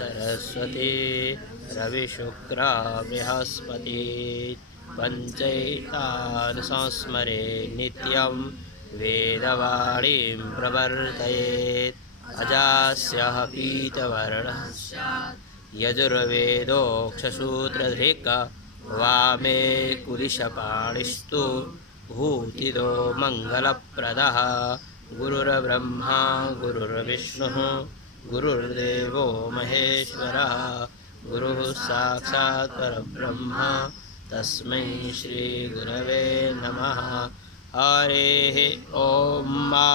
सरस्वती रविशुक्र बृहस्पति पञ्चैतान् संस्मरे नित्यं वेदवाणीं प्रवर्तयेत् अजास्यः पीतवर्णः यजुर्वेदोक्षसूत्रधृक् वामे कुलिशपाणिस्तु भूतिदो मङ्गलप्रदः गुरुर्ब्रह्मा गुरुर्विष्णुः गुरुर्देवो महेश्वरः गुरुः साक्षात् परब्रह्म तस्मै श्रीगुरवे नमः। हरेः ॐ मा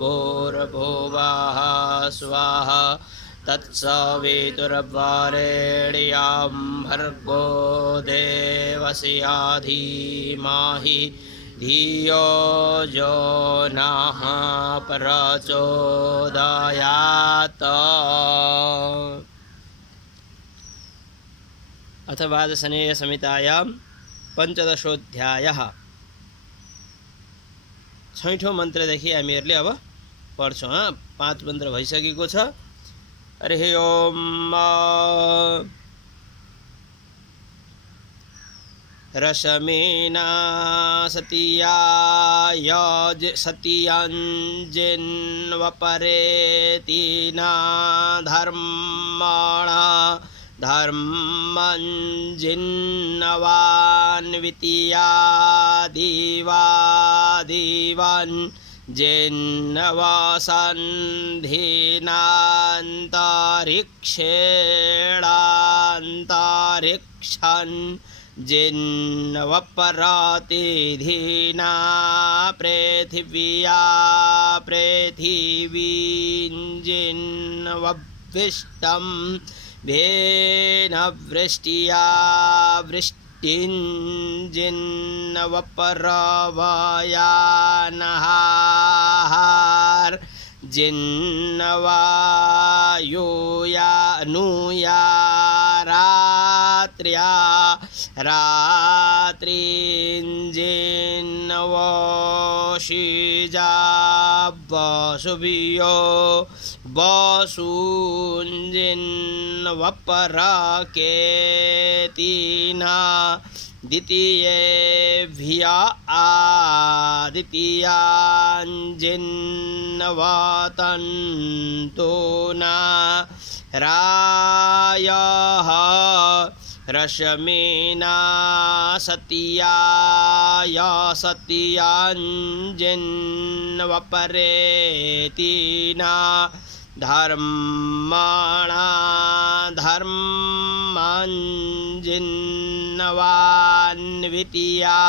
भूर्भुवः स्वाहा तत्सवितुर्वरेण्यं भर्गो देवस्य धीमहि धियो यो नः प्रचोदयात्। अथ वाजसनेय संहितायां पञ्चदशोऽध्यायः 6ठो मन्त्रदेखि हामीहरूले अब पढ्छौँ। 5 मन्त्र भइसकेको छ। हरिः ओम रशमेना सतियाय सतियञ्जिन्वपरेतिना धर्मणा धर्मञ्जिन्नवान्वितीयादिवादिवन् जिन्नवासन्धिनान्तरिक्षेणान्तरिक्षन् जिन्नवपरातिधिना पृथिव्या पृथिवीञ्जिन्नवविष्टं भेन वृष्टिया वृष्टिञ्जिन्नवपरवयानहार जिन्नवायुया नुया रात्र्या रात्रिञ्जिन्नवशिजा वसुभियो वसूञ्जिन्नवपराकेतिना द्वितीयेभ्य आदितीयाञ्जिन्नवतन्तुना रायः रश्मीना सतियाय सतियञ्जिन्नवपरेतिना धर्मणा धर्मञ्जिन्नवान्वितीया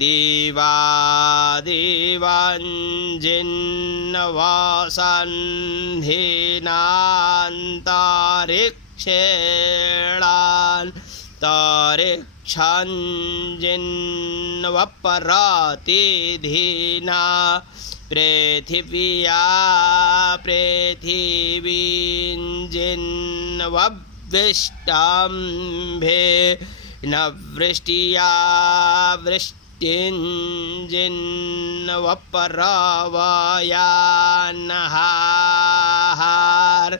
दिवादिवञ्जिन्नवासन्धिनान्तरिक्षेणान्तरिक्षञ्जिन्नवपरातिधिना पृथिव्या पृथिवीञ्जिन्नवविष्टं भेन वृष्टिया वृष्टिञ्जिन्नवपरवयानहार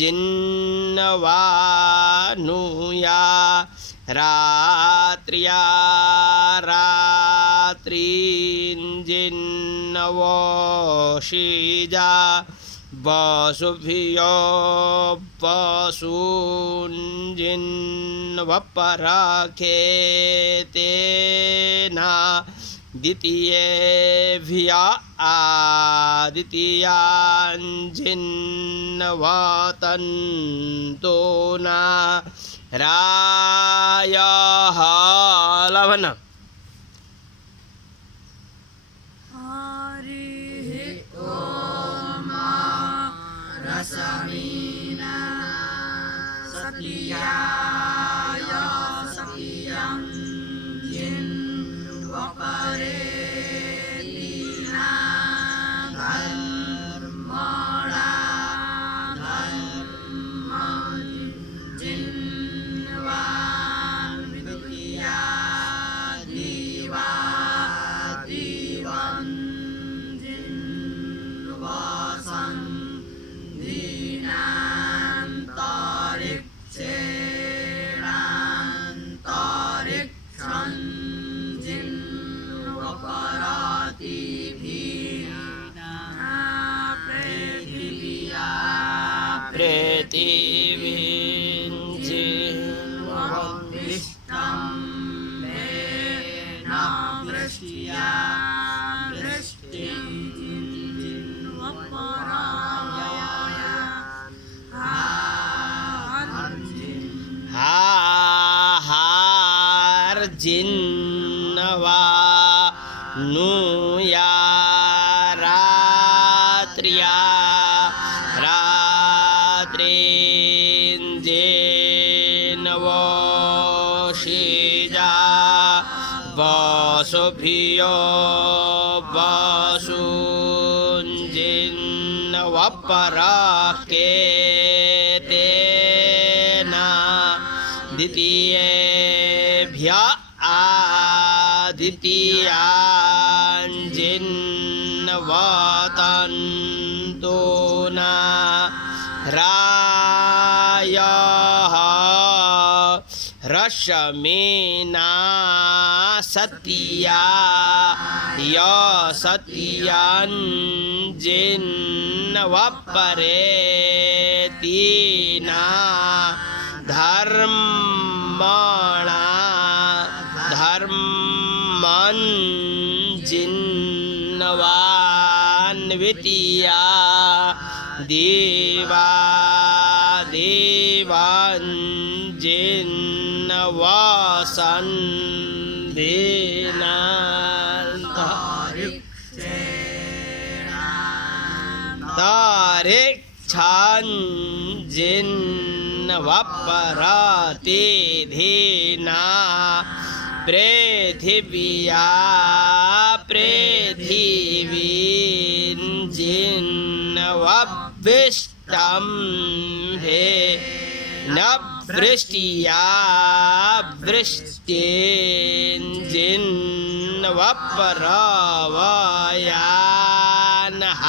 जिन्नवानुया रात्र्या रात्रिञ्जिन्नवशिजा वसुभियो वसूञ्जिन्नवपराकेतेना द्वितीयेभ्य आदितीयाञ्जिन्नवतन्तुना रायः लवन रसमीना सतियाय सतियञ्जिन्नवपरेतिना धर्मणा धर्मञ्जिन्नवान्वितीया दिवादिवञ्जिन्नवासन् दीनान्तरिक्षेणान्तरिक्षन् वह्विष्टं वेन वृष्ट्या वृष्टिं वपराय हार्जिन्नवा नुया रात्र्या रात्रिञ्जेनवोषिजा वसुभियो वसुञ्जिन्नवपराकेतेना द्वितीयेभ्य आदितीयाञ्जिन्नवतन्तु न रायः रश्मीना सत्या यसत्याञ्जिन्नवपरेतिना धर्मणा धर्मञ्जिन्नवान्वितीया देवा देवाञ्जिन्नवसन्धिना तारिक्षाञ्जिन्नवपरतिधिना पृथिव्या पृथिवीञ्जिन्नवविष्टं हे न वृष्ट्या वृष्टिञ्जिन्नवपरवयानः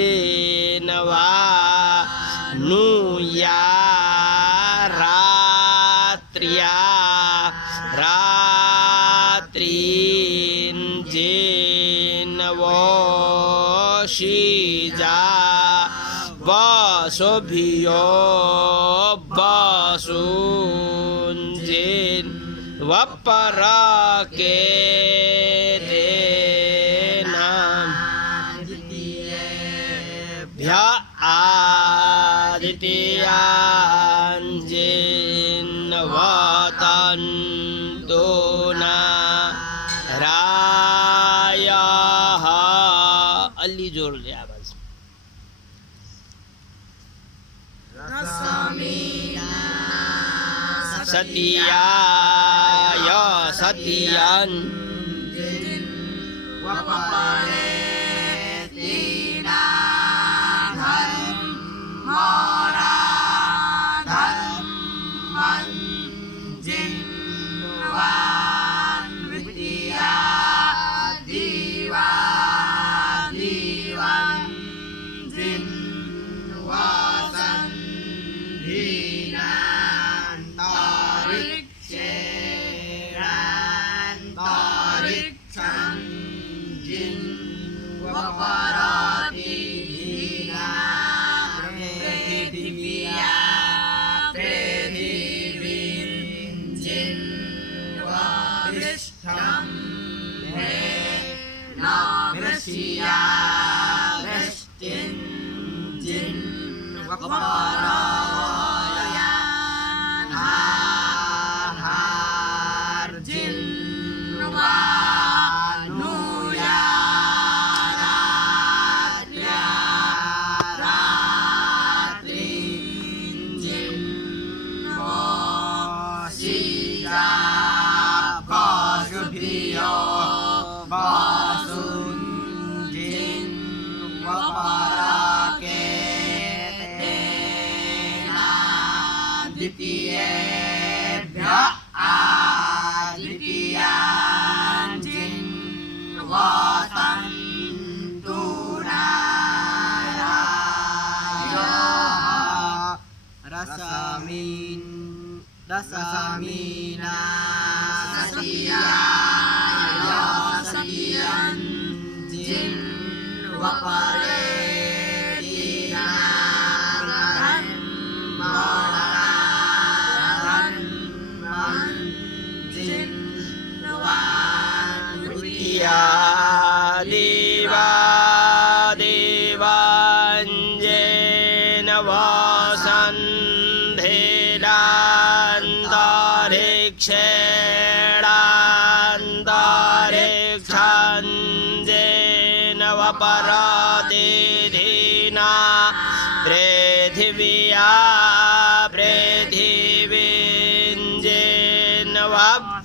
हार्जेनवा नुया रात्र्या रात्रिञ्जिन्नवोषिजा वसुभियो वसुञ्जिन्वपराकेतेना द्वितीयेभ्य आदितीयाञ्जिन्नवतन्तु न रायः अल्ली जोड़ ले आवाज सत्याय सत्यं वपरेतिना धर्मणा धर्मञ्जिन्नवान्वितीया देवा देवाञ्जिन्नवसन्धिना तारिक्षाञ्जिन्नवपरतिधिना पृथिव्या पृथिवीञ्जिन्नवविष्टं वेन वृष्ट्या वृष्टिञ्जिन्नवपरवयानहार्जिन्नवा नुया रात्र्या रात्रिञ्जिन्नवोषिजा वसुभियो वसुञ्जिन्नवपराकेतेना द्वितीयेभ्य आदितीयाञ्जिन्नवतन्तु न रायः रसमीना सत्याञ्जिन्नवपरेतिना या पृथिवीञ्जेन वविष्टम्भेन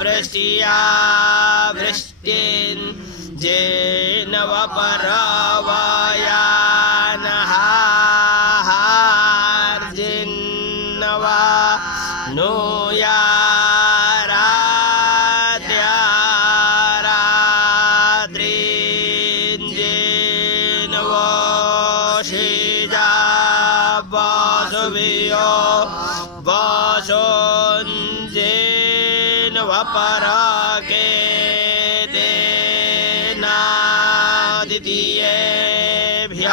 वृष्ट्या वृष्टिं जेन वपरवयानहार्जिन्न वा नूया रात्रिञ्जेन वशिजा वासुभियो वासोञ्जेन वपरकेतेनादितीयेभ्य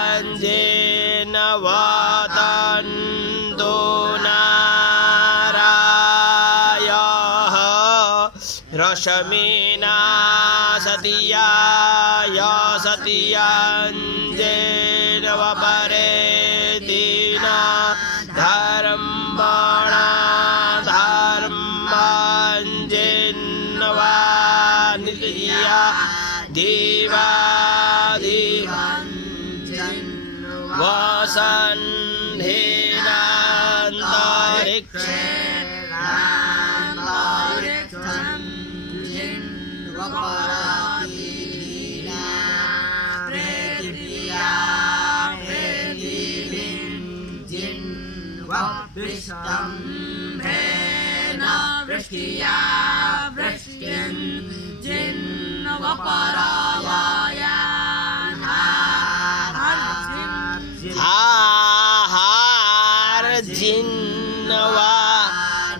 आदितीयाञ्जेन वदन्तो नारायः रश्मिना सतीयाय सतीयाञ्जेन वपरेतिना धर्मणा धर्माञ्जेन वा नित्या वसन्धेनान्तरिक्षे विष्टम्भेन वृष्ट्या वृष्टिं जिन्न वपरवयानहार्जिन् आहार्जिन्न वा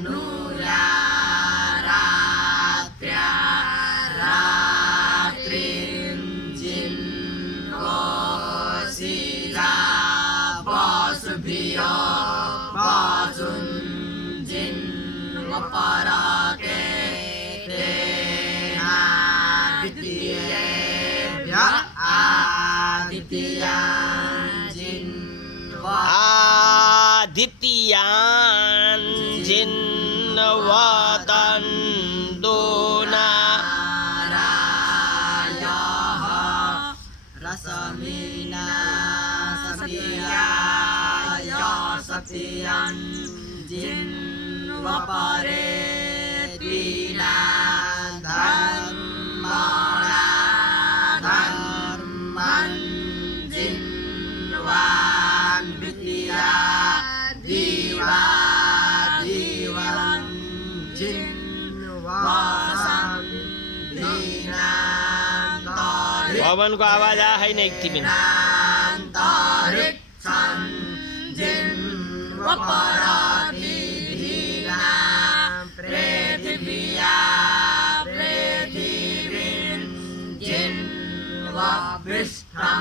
नूया रात्र्या रात्रिं जिन्न वसिजा वासुभियो वासुञ्जिन्न वपरकेतेनादितीयेभ्य आदित्याञ्जिन्न वदन्तो नारायः रश्मिना सतीयाय सतीयञ्जिन्न वपरेतिना धर्मणा धर्मञ्जिन्न वा द्वितीया दिवाञ्जिन्न वसन्धेनान्तरिक्षे पवन को आवाज आ है नहीं थी वपरातिधीना पृथिव्या पृथिवीञ्जिन्न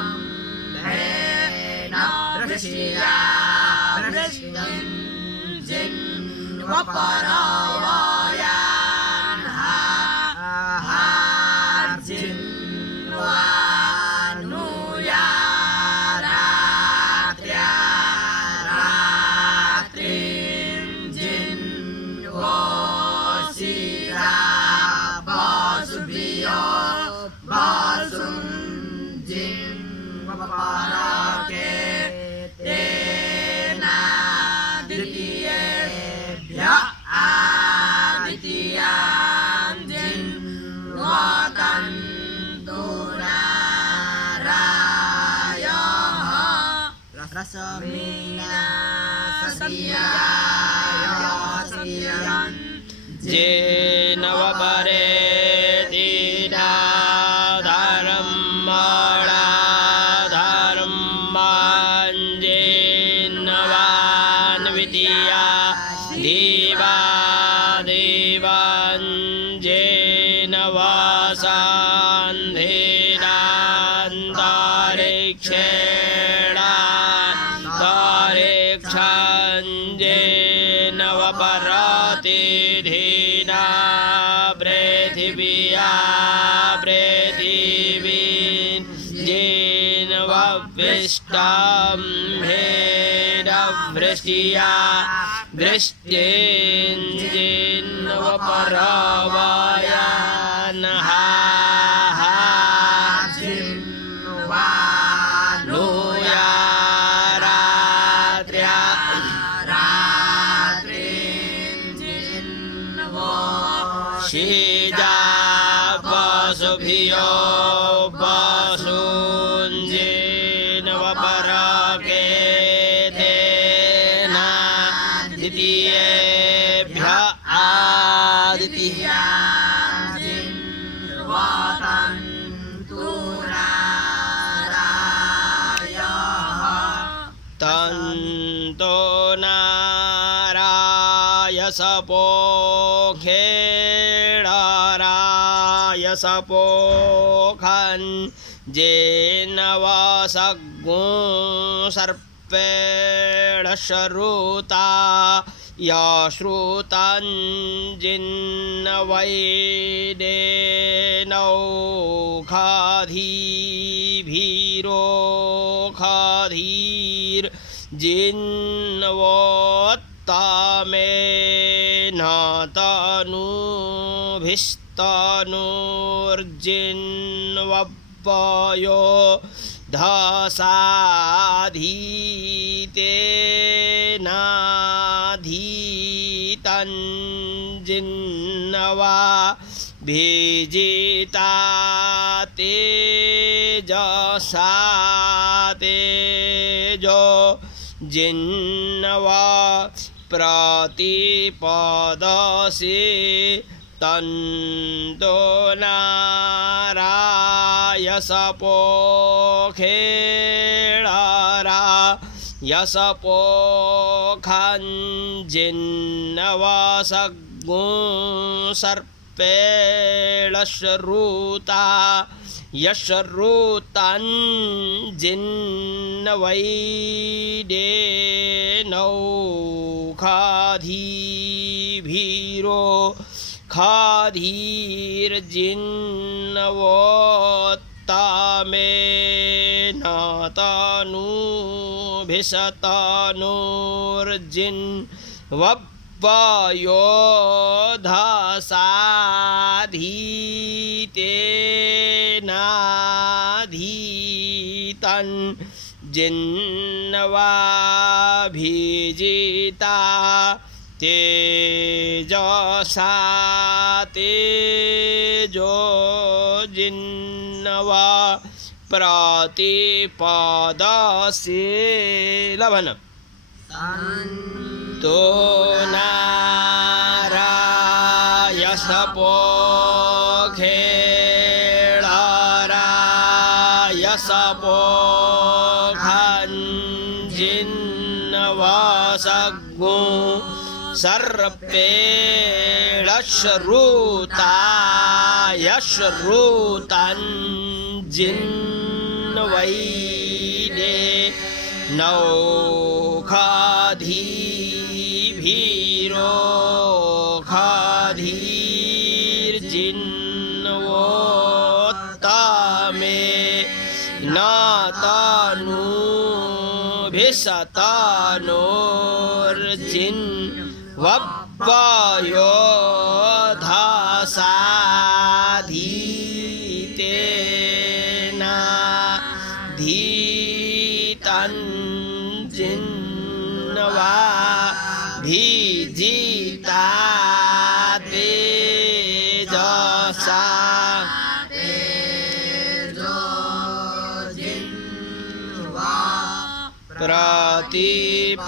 वविष्टम्भेन वृष्ट्या वृष्टिं जिन्न वपरवयानहार्जिन्न वा नूया रात्र्या रात्रिं जिन्न वसिजा वासुभियो वासुञ्जिन्न वपरकेतेनादितीयेभ्य आदितीयाञ्जिन्न वदन्तो नारायः रश्मिना सतीयाय सतीयञ्जिन्न जेन वपरेतिना धर्मणा धर्माञ्जेन वा द्वितीया देवाञ्जेन वसन्धेनान्तरिक्षेणान्तरिक्षञ्जेन वपरतिधीना पृथिव्या पृथिवीञ्जेन वविष्टम्भेन वृष्ट्या वृष्टिञ्जेन वपरवयानहार्जिन्न शीजा पशुभियो पशूञ्जेन वपरके तेना द्वितीयेभ्य आदित्य तन्तो नाराय सपोखेडाराय सपोखन् जेन वसग्गुं सर्पेण श्रुता यश्रुतं जिन्न वैदेनौ खाधीभिरोखाधीर् जिन्वोत्तमेन तनूभिस्तनूर्जिन्वव्वयो धसाधीतेनाधीतं जिन्नवा भिजिता तेजसा तेजो जिन्नवा प्रतिपदसि तन्तो नाराय सपोखेडारा यसपोखन् जिन्नवसग्गुं सर्पेण श्रुता यश्रुतं जिन्नवैदेनौ खाधीभिरो खाधीर्जिन्नवोत्तमेन तनूभिस्तनूर्जिन्वव्वयो धसाधीतेनाधीतं जिन्नवा भिजिता तेजसा तेजो जिन्नवा प्रतिपदसि लवन तो नाराय सपोखेडाराय सपोखन् जिन्नवसग्गुं सर्पेण श्रुता यश्रुतं जिन्वैदेनौ खाधीभिरोखाधीर्जिन्वोत्तमेन तनूभिस्तनूर्जिन्वव्वयो धसाधीतेनाधीतं जिन्नवा भिजिता तेजसा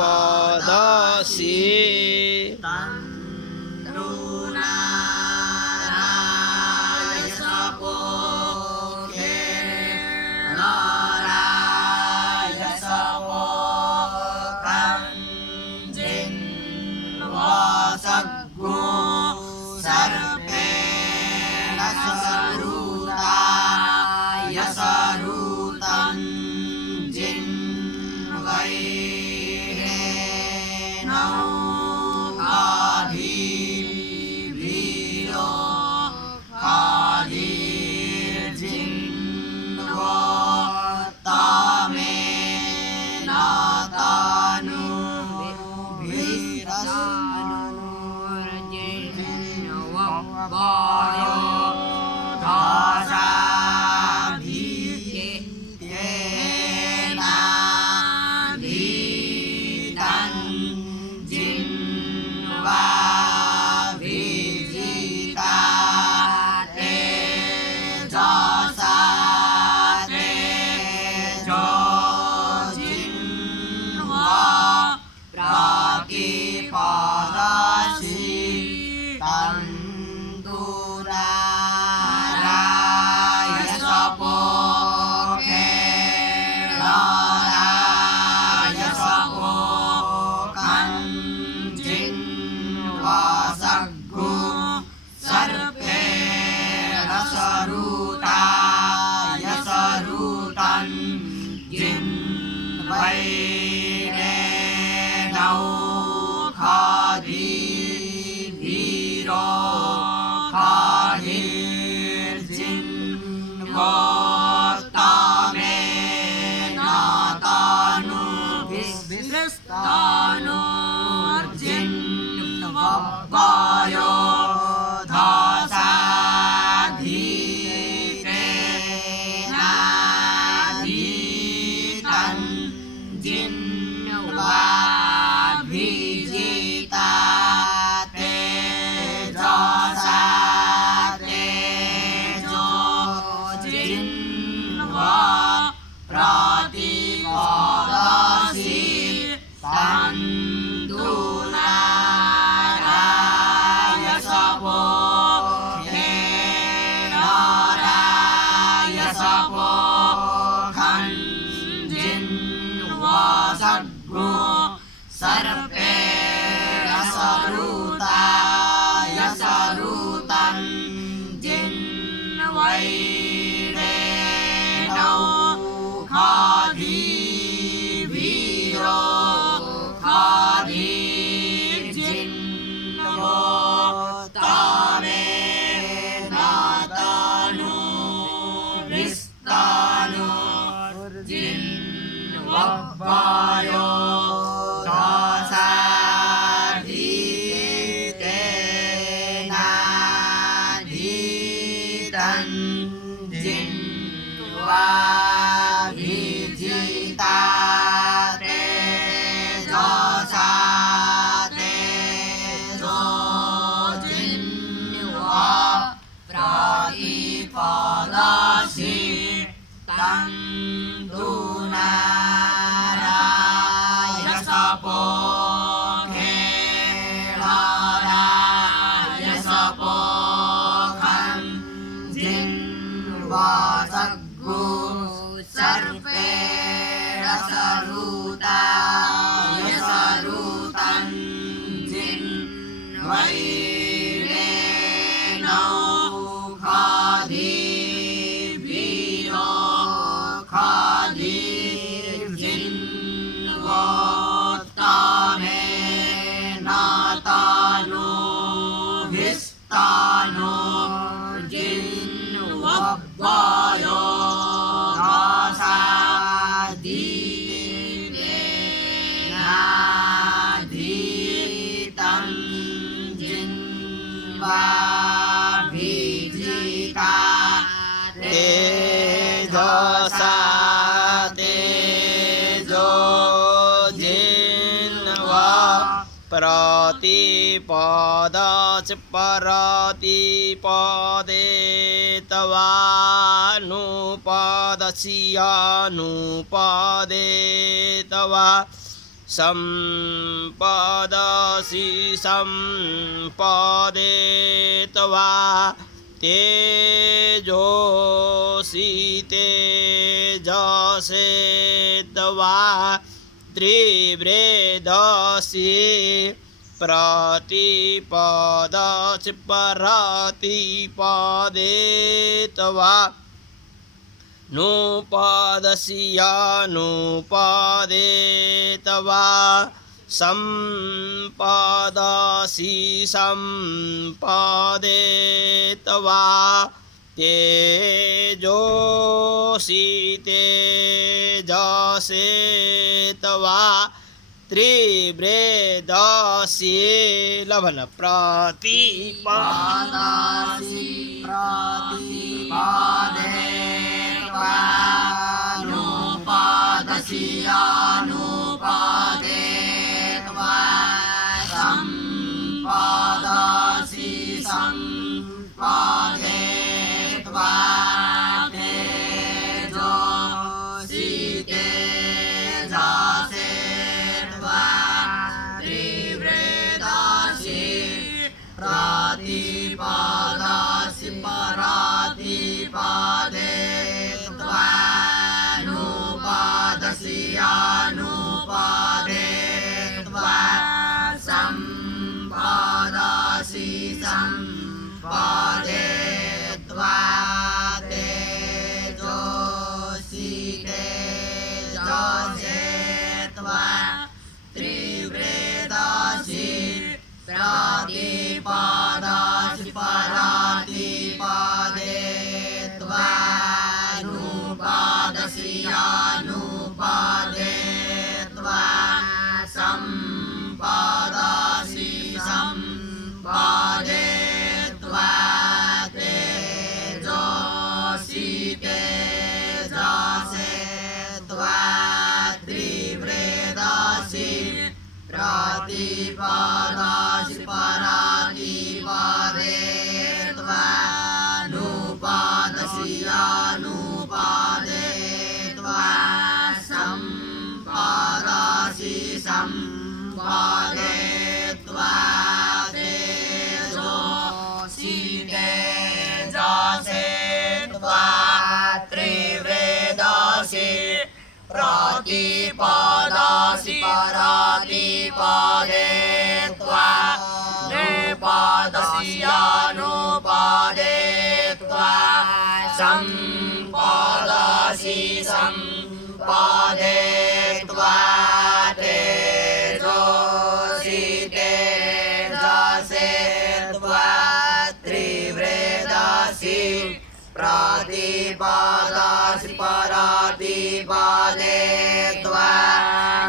प्रतिपदसि जिन्वा भिजिता वब्बयो धसाधीतेनाधीतं जिन्वाभिजिता तेजसा तेजो जिन्वा प्रतिपदसि तन्दुनाराय सपो खेराय सपो खञ्जिन्वा सद्गो सर्पेण सरुताय सरुतं जिन्वैरेणौ खाधीवीरो खाधीर्जिन्वो तामेन तनु विस्तानु जिन्वब्बयो धसाधीतेनाधीतं जिन्वाभिजिता तेजसा तेजो जिन्वा प्रतिपदसि तन्दुनाराय सपो खेराय सपो खञ्जिन्वा सद्गो सर्पेण सरुताय सरुतं जिन्वैरेणौ खाधीवीरो खाधीर्जिन्वो तामेन तनु विस्तानु जिन्वब्बयो धसाधीतेनाधीतं जिन्वाभिजिता तेजसा तेजो जिन्वा प्रतिपदच प्रतिपदे तवानुपदस्यानुपदे तवा सम्पदसि सम्पदे तवा तेजोसि तेजसे तवा त्रिवृदसि प्रतिपदच प्रतिपदे तवा नुपदस्यानुपदे तवा सम्पदसि सम्पदे तवा तेजोसि तेजसे तवा त्रिवृदसि लभन प्रतिपदसि प्रतिपदे नुपदस्यानुपदे तवा सम्पदसि सम्पदे तवा तेजोसि तेजसे तवा त्रिवृदसि प्रतिपदसि प्रतिपदे तवा नुपदस्यानुपदे तवा सम्पदसि सम्पदे तवा तेजोसि तेजसे तवा त्रिवृदसि प्रतिपदसि पादासि पराति पादे त्वा नुपादसि अनुपादे त्वा सम्पादासि सम्पादे त्वा तेजोसि तेजसे त्वा त्रिवृदासि प्रतिपादासि परातिपादे त्वा निपादसि अनुपादे त्वा सम्पादासि सम्पादे त्वा तेजोसि तेजसे त्वा त्रिवृदासि प्रतिपादासि परातिपादे त्वा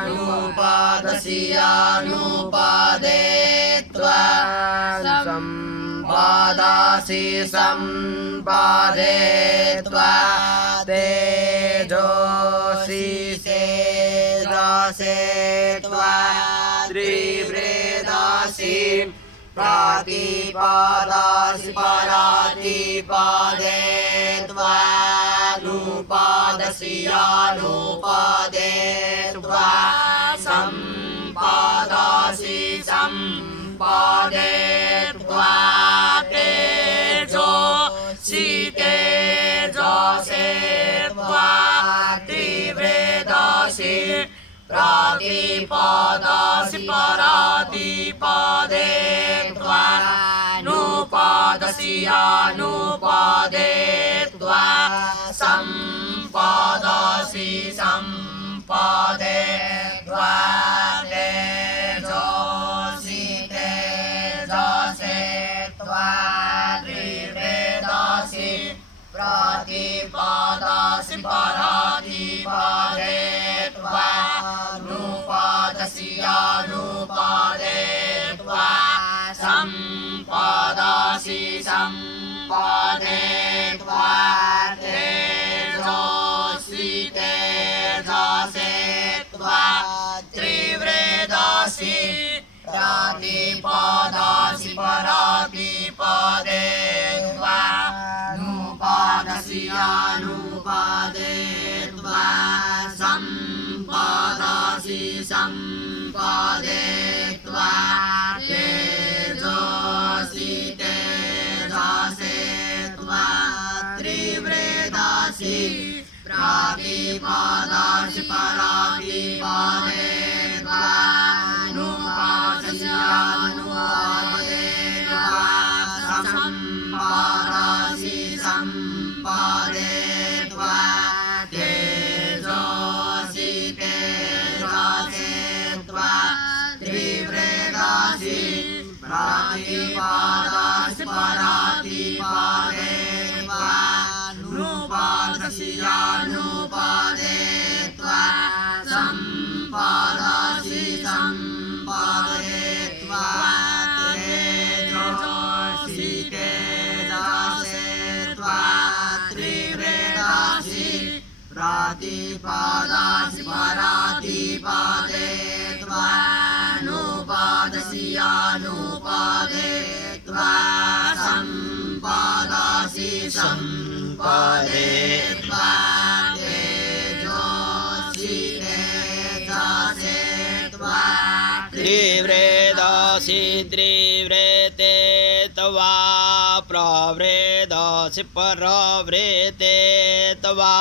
नुपादसि अनुपादे त्वा सम्पादासि सम्पादे त्वा तेजोसि तेजसे त्वा त्रिवृदासि प्रतिपादासि परातिपादे त्वा नुपादसि अनुपादे त्वा सम्पादासि सम्पादे त्वा तेजोसि तेजसे त्वा त्रिवृदासि प्रतिपादासि परातिपादे त्वा नुपादसि अनुपादे त्वा सम्पादासि सम्पादे त्वा तेजोसि तेजसे त्वा त्रिवृदासि प्रतिपादासि परातिपादे त्वा नुपादसि अनुपादे त्वा सम्पादासि सम्पादे त्वा तेजोसि तेजसे त्वा त्रिवृदासि प्रतिपादासि परातिपादे त्वा नुपादसि अनुपादे त्वा सम्पादासि सम्पादे त्वा तेजोसि तेजसे त्वा त्रिवृदासि प्रतिपादासि परातिपादे त्वा नुपादसि अनुपादे त्वा सम्पादासि सम्पादे त्वा तेजोसि तेजसे त्वा त्रिवृदासि प्रतिपादासि परातिपादे त्वा नुपादसि अनुपादे त्वा सम्पादासि सम्पादे त्वा तेजोसि तेजसे त्वा त्रिवृदासि प्रतिपादासि परातिपादे त्वा नुपादसि अनुपादे त्वा सम्पादासि सम्पादे त्वा तेजोसि तेजसे त्वा त्रिवृदासि त्रिवृते त्वा प्रवृदासि परवृते त्वा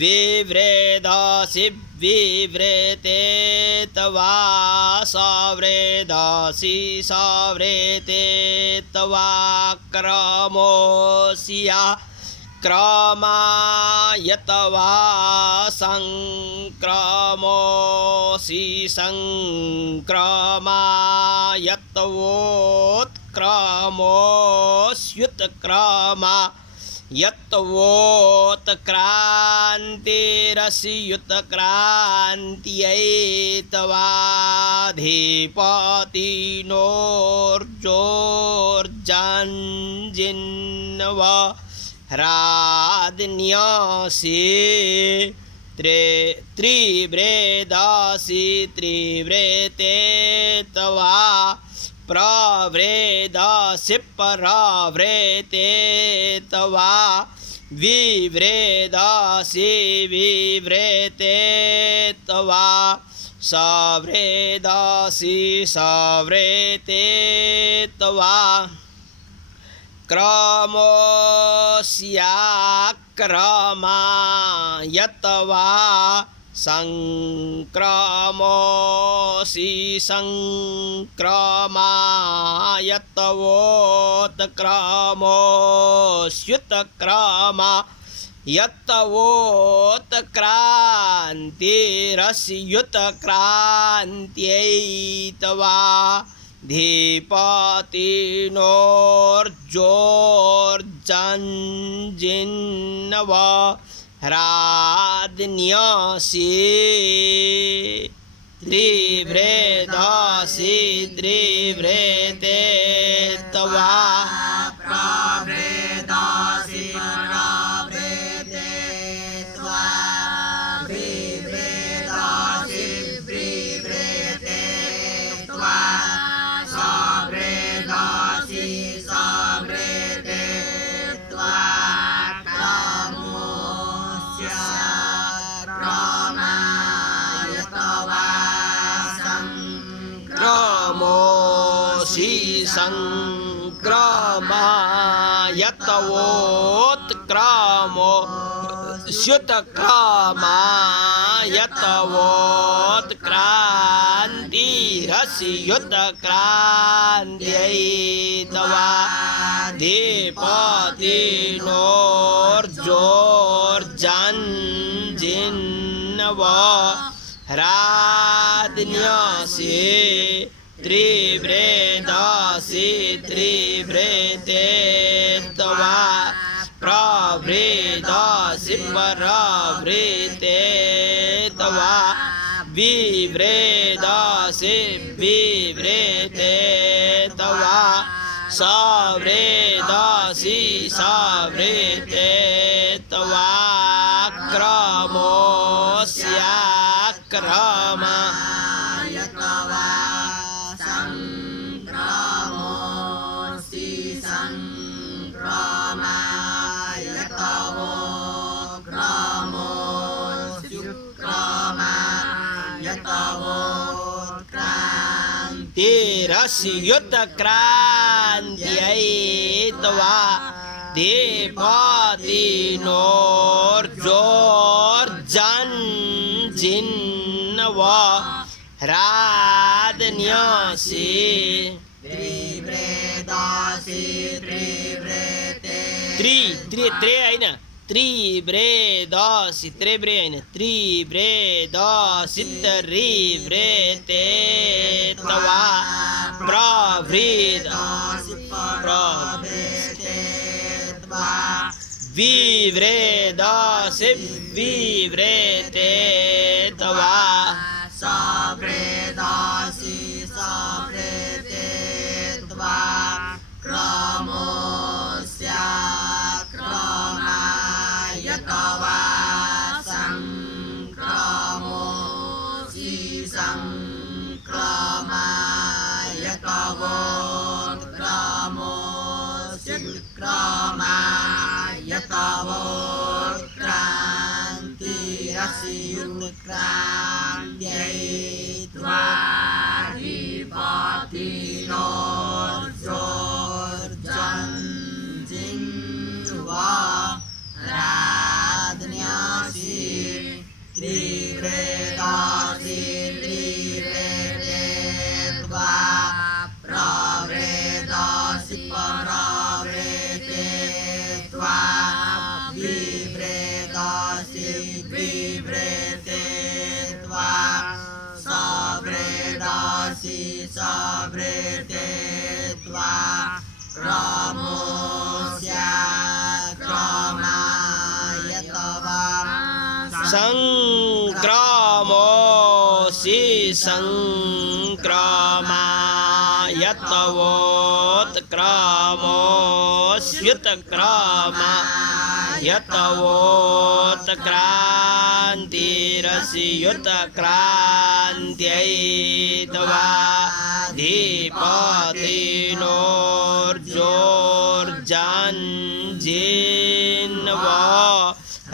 विवृदासि विवृते त्वा सवृदासि सवृते त्वा क्रमोऽस्या क्रमायत्वा संक्रमोऽसि संक्रमायत्वोत्क्रमोऽस्युत्क्रमा यत्वोत्क्रान्तिरसि युत्क्रान्त्यै तवाधिपतिनोर्जोर्जन्जिन्व ह्राद्न्यसि त्रिव्रेदासि त्रिव्रेते तवा प्रव्रेदासि पराव्रेते तवा विव्रेदासि विव्रेते तवा सव्रेदासि सव्रेते तवा क्रमोऽस्याक्रमायतवा संक्रमोऽसि संक्रमायतवोत्क्रमोऽस्युत्क्रमा यत्तवोत्क्रान्तिरस्युत्क्रान्त्यै तवा धीपतिनोर्जोर्जन्जिन्नव ह्राद्न्यसि त्रिव्रेदासि त्रिव्रेते तवा प्रव्रेदासि पराव्रेते त्वा विव्रेदासि विव्रेते त्वा सव्रेदासि सव्रेते त्वा क्रमोऽसि संक्रमयतवोत्क्रमोऽस्युत्क्रान्तिरस्युत्क्रान्त्यै तवा धीपतिनोर्जोर्जन्जिन्नव ह्राद्न्यसि त्रिव्रेदासि त्रिव्रेते तवा प्रव्रेदासि पराव्रेते तवा विव्रेदासि विव्रेते तवा सव्रेदासि सव्रेते तवा क्रमोऽस्याक्रमा संक्रमोऽसि तिरस्युत्क्रान्त्यै तवा धीपतिनोर्जोर्जन्जिन्नव ह्राद्न्यसि त्रिव्रेदासि त्रिव्रेते त्रे हैन त्रिव्रेदासि त्रिव्रे हैन त्रिव्रेदासि त्रिव्रेते तवा प्रव्रेदासि पराव्रेते त्वा विव्रेदासि विव्रेते तवा सव्रेदासि सव्रेते त्वा क्रमोऽस्याक्रमायतवा संक्रमोऽसि संक्रमायतवोत्क्रान्तिरस्युत्क्रान्त्यै त्वा धीपतिनोर्जोर्जन्जिन्नव ह्राद्न्यसि त्रिव्रेदासि त्रिव्रेते त्वा प्रव्रेदासि पराव्रेते त्वा विव्रेदासि विव्रेते त्वा सव्रेदासि सव्रेते त्वा क्रमोऽस्याक्रमायतवा संक्रमोऽसि संक्रमायतवोत्क्रमोऽस्युत्क्रमा यतवोत्क्रान्तिरस्युत्क्रान्त्यै त्वाधिपतिनोर्जोर्जन्जिन्वो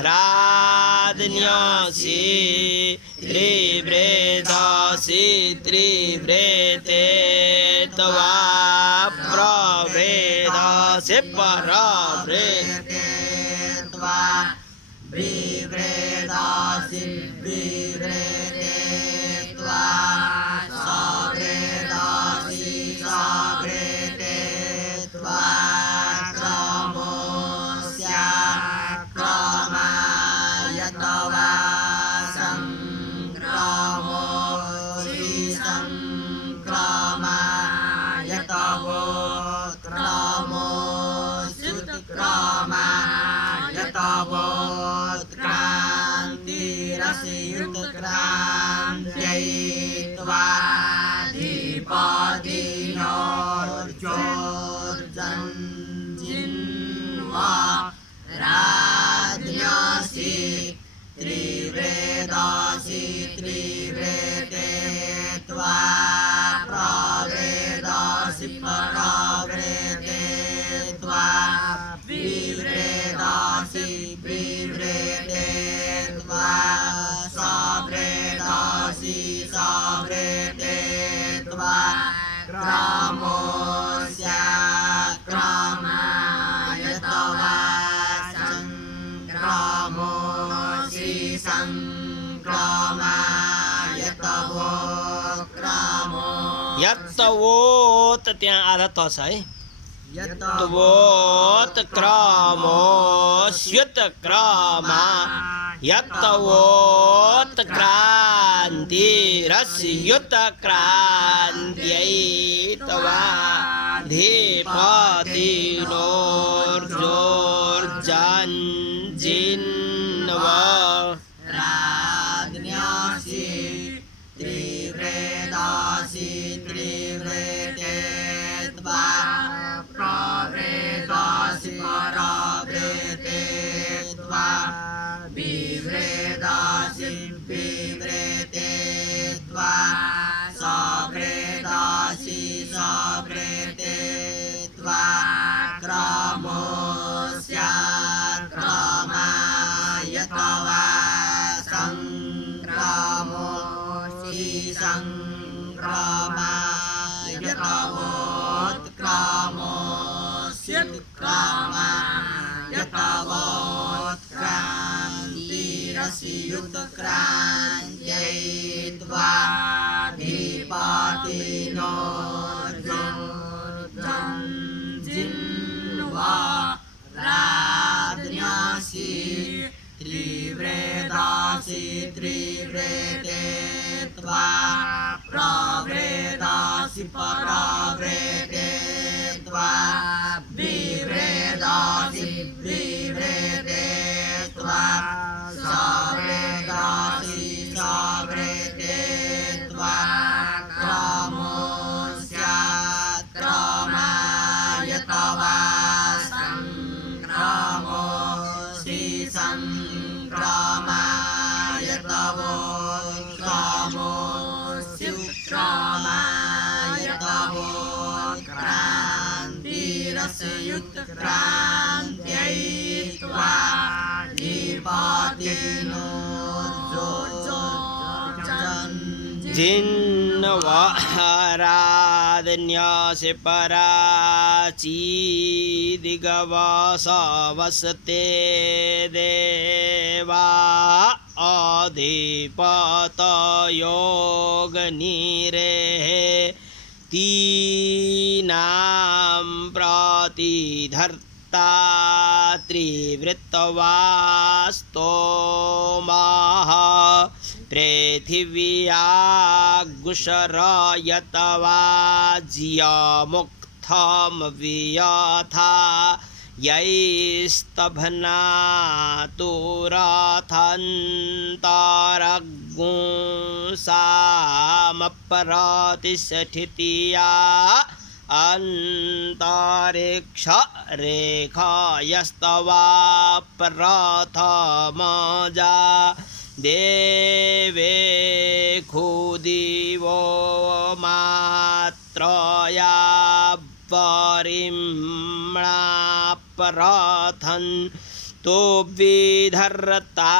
राधन्यसि त्रिवृदासि त्रिवृते त्वा प्रवृदासि परवृते त्वा विवृदासि विवृते त्वा सवृदासि सवृते त्वा क्रमोऽस्या क्रमाय तवा संक्रमोऽसि संक्रमाय तवो क्रमोऽस्युत्क्रमाय तवोत्क्रान्तिरस्युत्क्रान्त्यै त्वाधिपतिनोर्जोर्जन्जिन्वा राज्ञसि त्रिवृदासि त्रिवृते त्वा प्रवृदासि परवृते त्वा विवृदासि विवृते त्वा सवृदासि सवृते त्वा क्रमोऽस्या क्रमाय तवा संक्रमोऽसि संक्रमाय तवो क्रमो यत्तवोत ત્યાં આधा તો છે यत्तवोत्क्रमोऽस्युत्क्रमा यत्तवोत्क्रान्तिरस्युत्क्रान्त्यै त्वाधिपतिनोर्जोर्जन्जिन्वा राज्ञसि त्रिवृदासि त्रिवृते त्वा प्रवृदासि परवृते त्वा विवृदासि विवृते त्वा सवृदासि सवृते त्वा क्रमोऽस्या क्रमाय तवा संक्रमोऽसि संक्रमाय तवोत्क्रमोऽस्युत्क्रमाय तवोत्क्रान्तिरस्युत्क्रान्त्यै त्वाधिपतिनोर्जोर्जन्जिन्वा राज्ञसि त्रिवृदासि त्रिवृते त्वा प्रवृदासि परवृते त्वा विवृदासि विवृते त्वा सवृदासि सवृते त्वा क्रमोऽस्या क्रमाय तवा संक्रमोऽसि संक्रमाय तवोत्क्रमोऽस्युत्क्रमाय तवोत्क्रान्तिरस्युत्क्रान्त्यै त्वाधिपतिनोर्जोर्जन्जिन्वा जिन्वाराधन्यासि पराचीदिगवासवसते देवा अधिपतयोगनिरेः तीनां प्रतिधर्ता त्रिवृत्तवास्तोमाः पृथिव्यागुशरयतवाज्यमुक्थमवियथा यैस्तभनातुराथन्तरगुंसामपरातिष्ठितिया अंतरिक्ष रेखयस्तवा प्रथमजा देवेखु दिवो मात्रया परिम्णा प्रथन् तो विधर्ता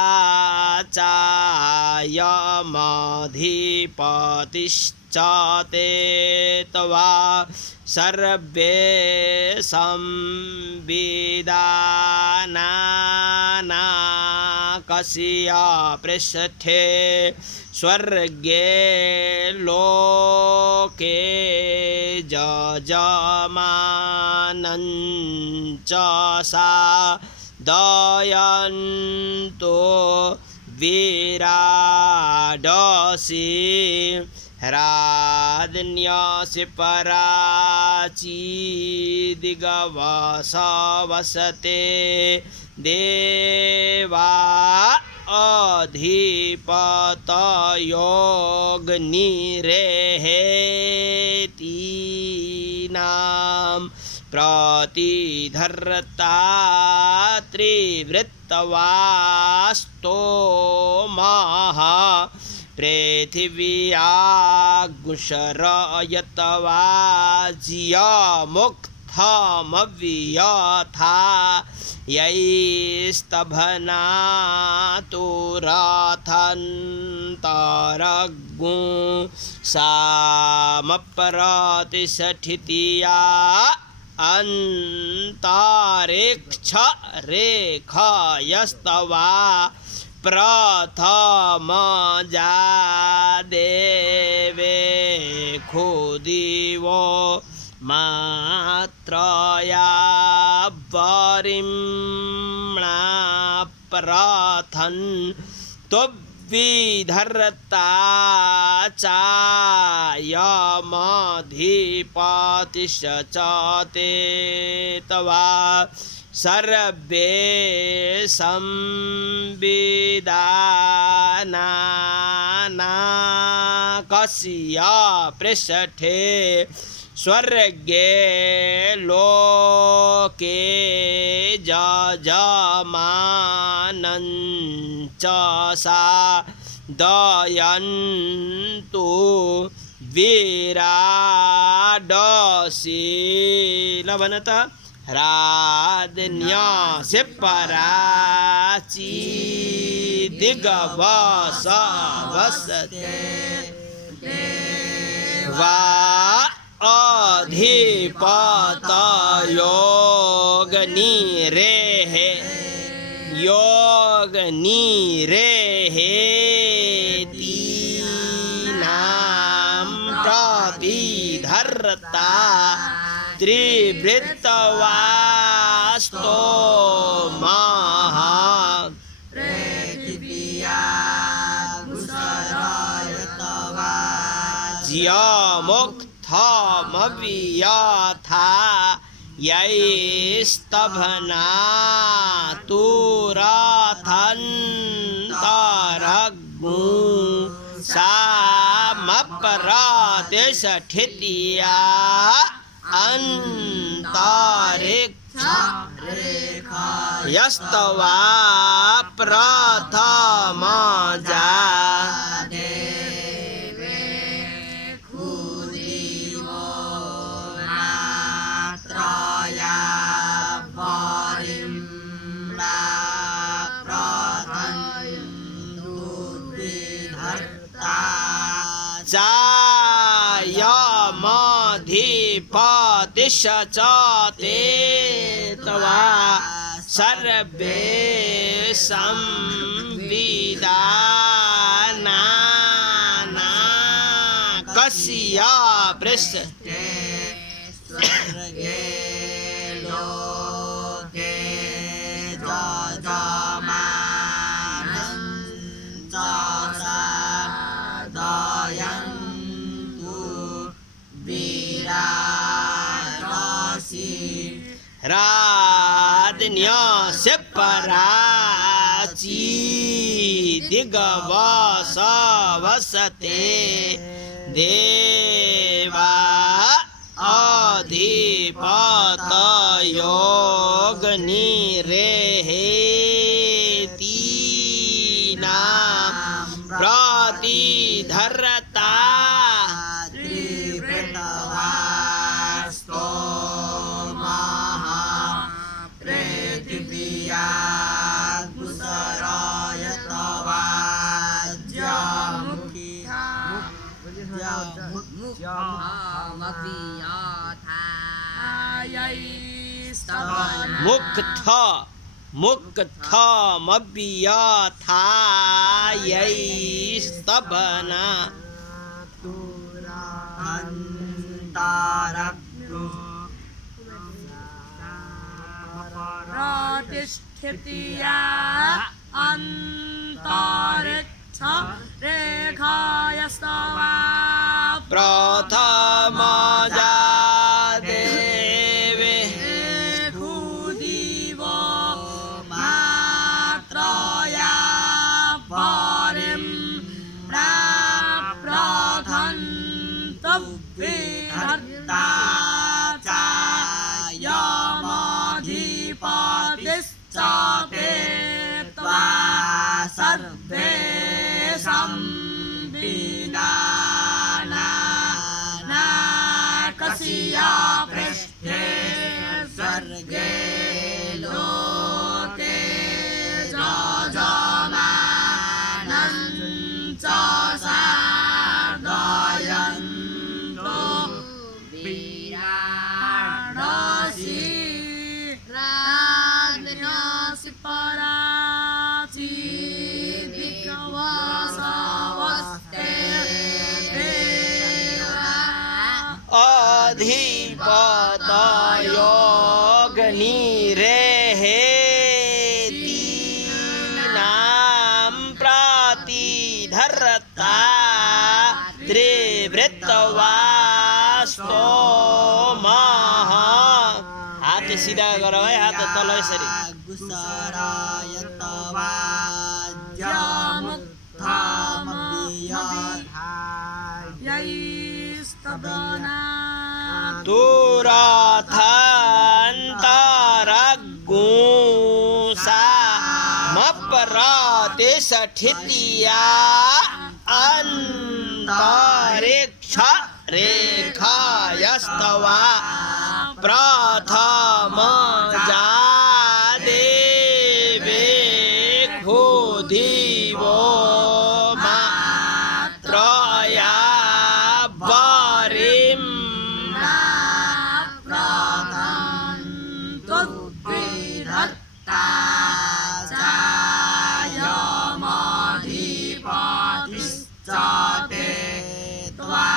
चायमधिपतिश्च ते तवा सर्वे संविदानाकस्य पृष्ठे स्वर्गे लोके जजमानञ्च सा दयन्तो विराडसि ह्रादन्यसि पराचिदिगवसवसते देवा अधिपतयोऽग्निरेहेतीनां प्रतिधर्ता त्रिवृत्तवास्तोमः पृथिव्यागुशरयतवा जियमुक्थमव्यथा यैस्तभनातुरथन्तरग्गु सामप्रतिष्ठितिया अंतरिक्ष रेखयस्तवा प्रथमजा देवेखु दिवो मात्रया परिम्णा प्रथन् विधर्ता चायमधिपतिश्च ते तवा सर्वे संविदानाकस्य पृष्ठे स्वर्गे लोके जजमानञ्च सा दयन्तु विराडसि लवनत ह्रादन्यस्य पराचिदिगवसवसते वा अधिपतयोऽग्निरेः योऽग्निरेहेतीनां प्रतिधर्ता त्रिवृत्तवास्तोमः जियमुक्थमव्यथा यैस्तभनातुरथन्तरग्गु सामप्रतिष्ठितिया अंतरिक्ष यस्तवा प्रथमजा चायमधिपतिश्च ते तवा सर्वे संविदानाकस्य पृष्ठे स्वर्गे लोके जजमानञ्च सा दयन्तु विराडसि ह्रादन्यस्य पराचिदिगवसवसते देवा अधिपतयो योगनिरेहेतीनां प्रतिधर्ता त्रिवृतवास्तो महापृथिव्या मुक्थमव्यथायैस्तबना प्रतिष्ठित्या अन्तरिक्ष रेखायस्तवा प्रथमजा देवे खुदिवो मात्रया परिं प्राप्रथन्तव्यधर्ता च यमधिपतिश्च ते त्वा सर्वे संविदाना नाकस्या पृष्ठे स्वर्गे लोके जजमानं च सार्धयन्तो विराडसि राज्ञसि पराचि दिग्वसवस्ते अधिपतयोगनिरेहेतीनां प्रतिधर्ता त्रिवृत्तवास्तो महा। हाथ सीधा करो भाई, हाथ तल यसरी। तुरथान्तरगुंसा मप्रतिष्ठित्या अन्तरिक्ष रेखायस्तवा प्रथमजा देवे खुदिवो मात्रया परिं प्रथन्तव्यधर्ता च यमधिपतिश्च ते त्वा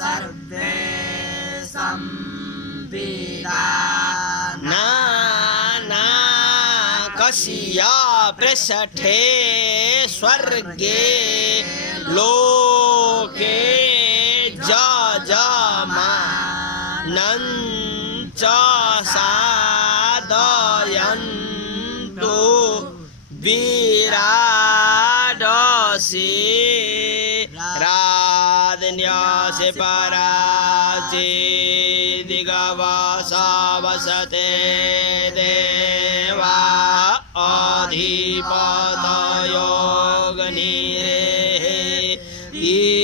सर्वे संविदाना नानाकस्या पृष्ठे स्वर्गे लोके जजमानं च साधयन्तु विराडसि राधन्यस्य पराचि दिगवसवसते देवा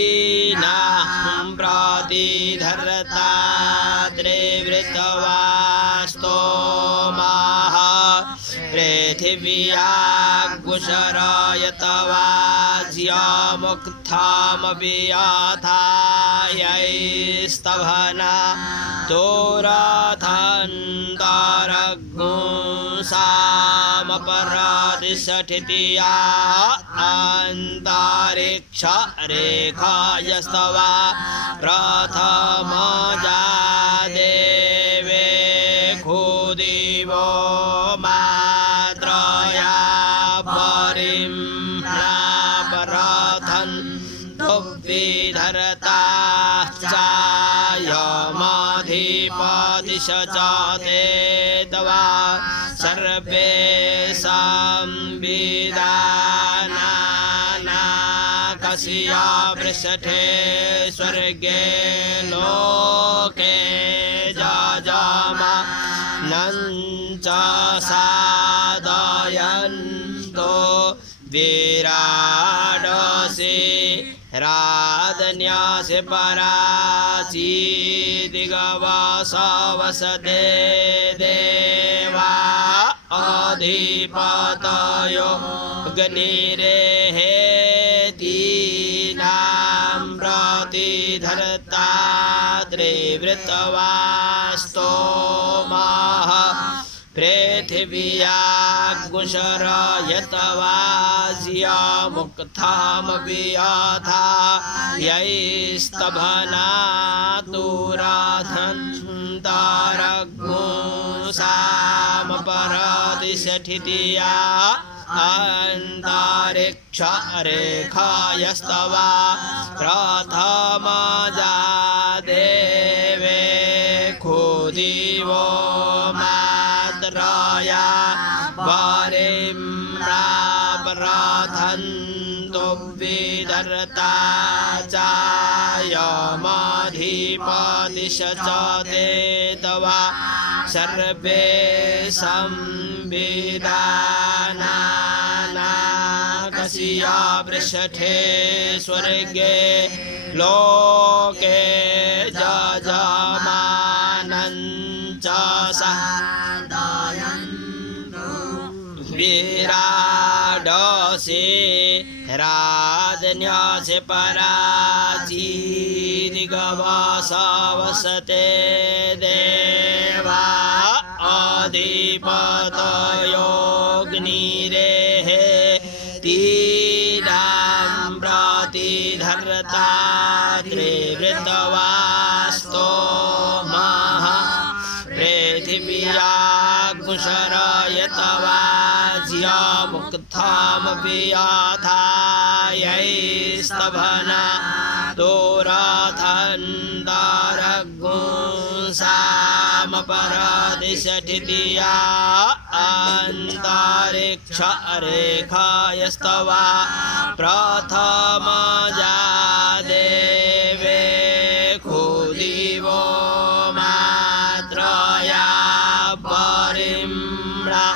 अधिपतयोगनिरेहेतीनां प्रतिधर्ता त्रिवृतवास्तो महा पृथिव्या गुशरायतवाज्यमुक्थमव्यथायैस्तभना तुरथन्तरगुंसामपरातिष्ठित्या अन्तरिक्ष रेखायस्तवा प्रथमजा देवे खुदिवो मात्रया परिं प्राप्रथन्तव्यधर्ता च यमधिपतिश्च ते त्वा सर्वे संविदाना नाकस्या पृष्ठे स्वर्गे लोके जजमानं च सादयन्तो विराडसे राधन्यासे पराची दिगवसवसते देवा अधिपतयो अग्निरेहेतीनां प्रतिधर्ता त्रिवृतवास्तोमः पृथिव्या गुशरयतवाज्यमुक्थामवियथा यैस्तभनातुराधन्तारग्मुसामपरदिशठितिया अन्तरिक्षरेखायस्तवा प्रथमजा देवे खुदिवो मात्रया वरिम्रापराधन्तो विदर्ता चायमधिपदिशचते तवा सर्वे संविदानाकस्या पृष्ठे स्वर्गे लोके जजमानञ्च विराडसे राधन्यासे पराची दिगवसवसते देवा अधिपतयोऽग्निरेहेतीनां प्रतिधर्ता त्रिवृतवास्तोमः पृथिव्या गुशरयतवाज्यमुक्थामवियथा यैस्तभनातुराधन्तारग्मुसामपरदिशठितिया अन्तरिक्षरेखायस्तवा प्रथमजा देवे खुदिवो मात्रया वरिम्रा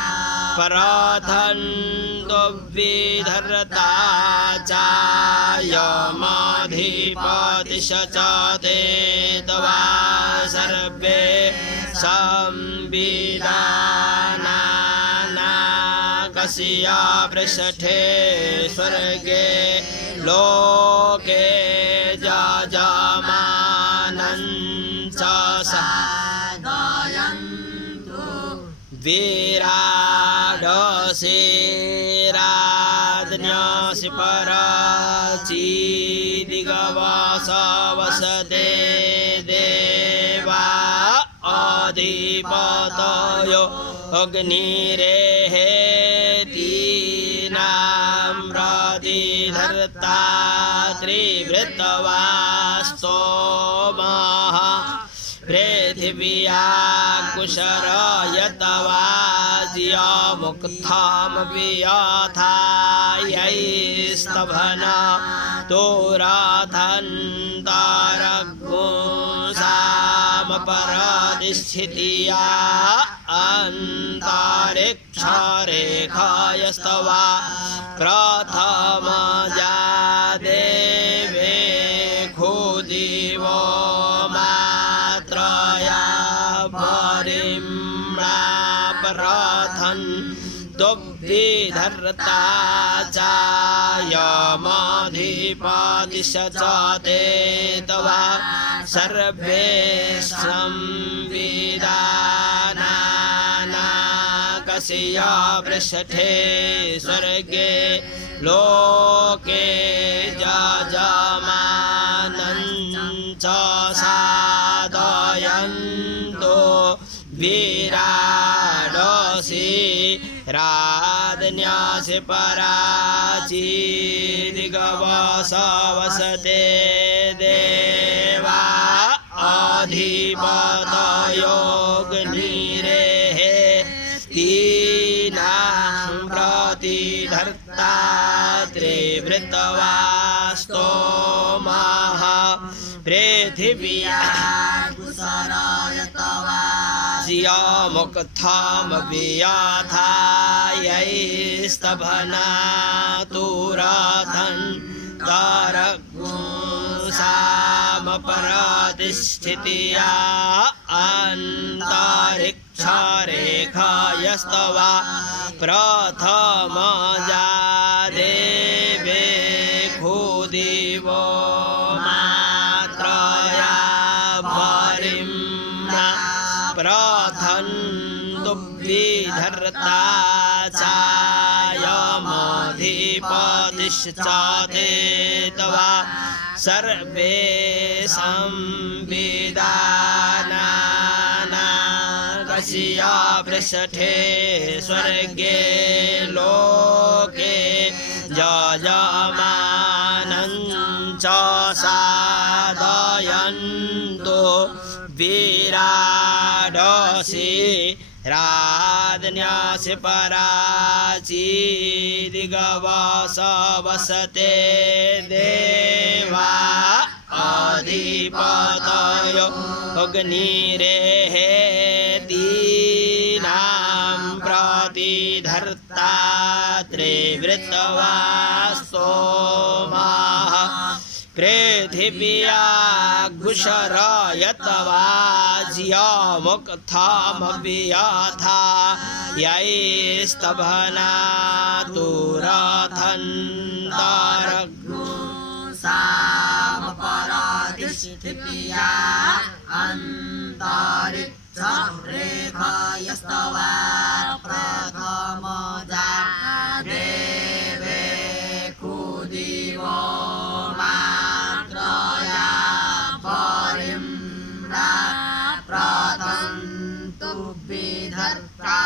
प्रथन्तो विधर्ता चायमधिपतिशचते तवा सर्वे संविदानाकस्या पृष्ठे स्वर्गे लोके जजमानञ्च विराडसे राधन्यासे पराची दिगवसवसते देवा अधिपतयो अग्निरेहेतीनां प्रतिधर्ता त्रिवृतवास्तोमः पृथिव्या कुशरयतवाज्यमुक्थामवियथा यैस्तभनातुराधन्तारग्मुसामपरदिस्थितिया अन्तरिक्षरेखायस्तवा प्रथमजा देवे खुदिवो मात्रया वरिम्रापराधन्तो विधर्ता चायमधिपतिशचते तवा सर्वे संविदानाकस्या पृष्ठे स्वर्गे लोके जजमानञ्च सादयन्तो विराडसे राधन्यासे पराची दिगवसवसते देवा अधिपतयोऽग्निरेहेतीनां प्रतिधर्ता त्रिवृतवास्तोमः पृथिव्या गुशरयतवा जियामुक्थामभियाथायैस्तभना तुरथन् तारगुंसामपराधिष्ठितिया अन्तरिक्षरेखायस्तवा प्रथमजा देवे खुदिवो मात्रया वरिम्ना प्रथन्तु विधर्ता चायमधिपतिश्चाते तवा सर्वे संविदानाना कस्या पृष्ठे स्वर्गे लोके यजमानं च साधयन्तु विराडसि राधन्यासि पराचिदिगवसवसते देवा अधिपतयो अग्निरेहेतीनां प्रतिधर्ता त्रिवृत्तवा सोमाः पृथिव्या घुषरयतवा जियामुक्थामभियाथा यैस्तभना तुरथन्तरग्नुसामपराधिष्ठितिया अन्तरिक्षरेखायस्तवा प्रथमजा देवे खुदिवो मात्रया वरिम्ना प्रथन्तु विधर्ता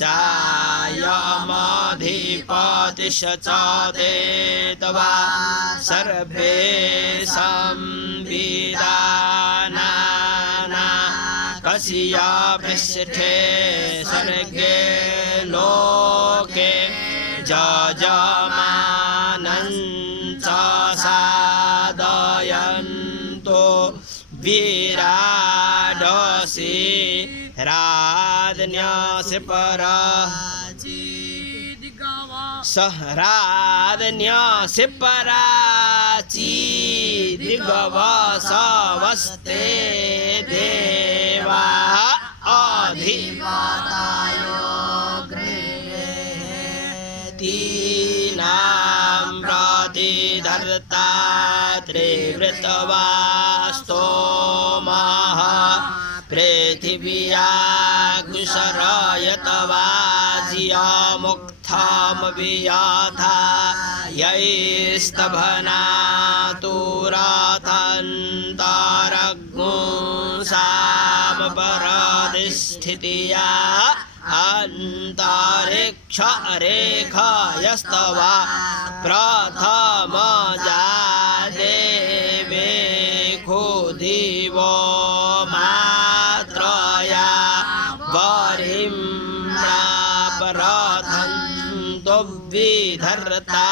चायमधिपतिश्चाते तवा सर्वे संविदानाना कस्या पृष्ठे स्वर्गे लोके यजमानं च साधयन्तु विराडसि राधन्यासि राधन्यासि पराचिदिगवसवस्ते देवा अधिपतयोऽग्निरेतीनां प्रतिधर्ता त्रिवृत्तवा स्तोमः पृथिव्या घुषरयतवा जियामुक्थामभियाथा यैस्तभना तुरथन्तरग्नुसामपराधिष्ठितिया अन्तरिक्षरेखायस्तवा प्रथमजा देवे खुदिवो मात्रया वरिम्ना प्रथन्तु विधर्ता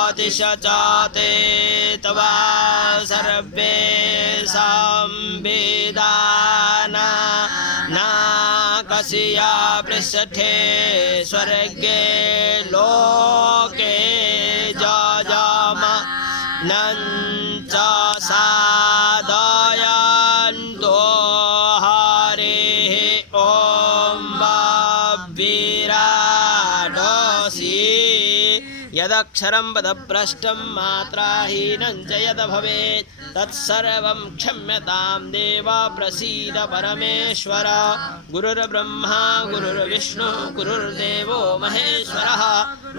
चायमधिपतिश्चाते तवा सर्वे संविदानाना कस्या पृष्ठे स्वर्गे लोके यजमानं च साधयन्तु हरिः ॐ विराडसि यदक्षरं पदभ्रष्टं मात्राहीनं च यद् भवेत् तत्सर्वं क्षम्यतां देव प्रसीद परमेश्वर। गुरुर्ब्रह्मा गुरुर्विष्णुः गुरुर्देवो महेश्वरः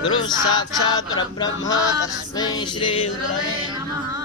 गुरुः साक्षात् परब्रह्म तस्मै श्री गुरवे नमः।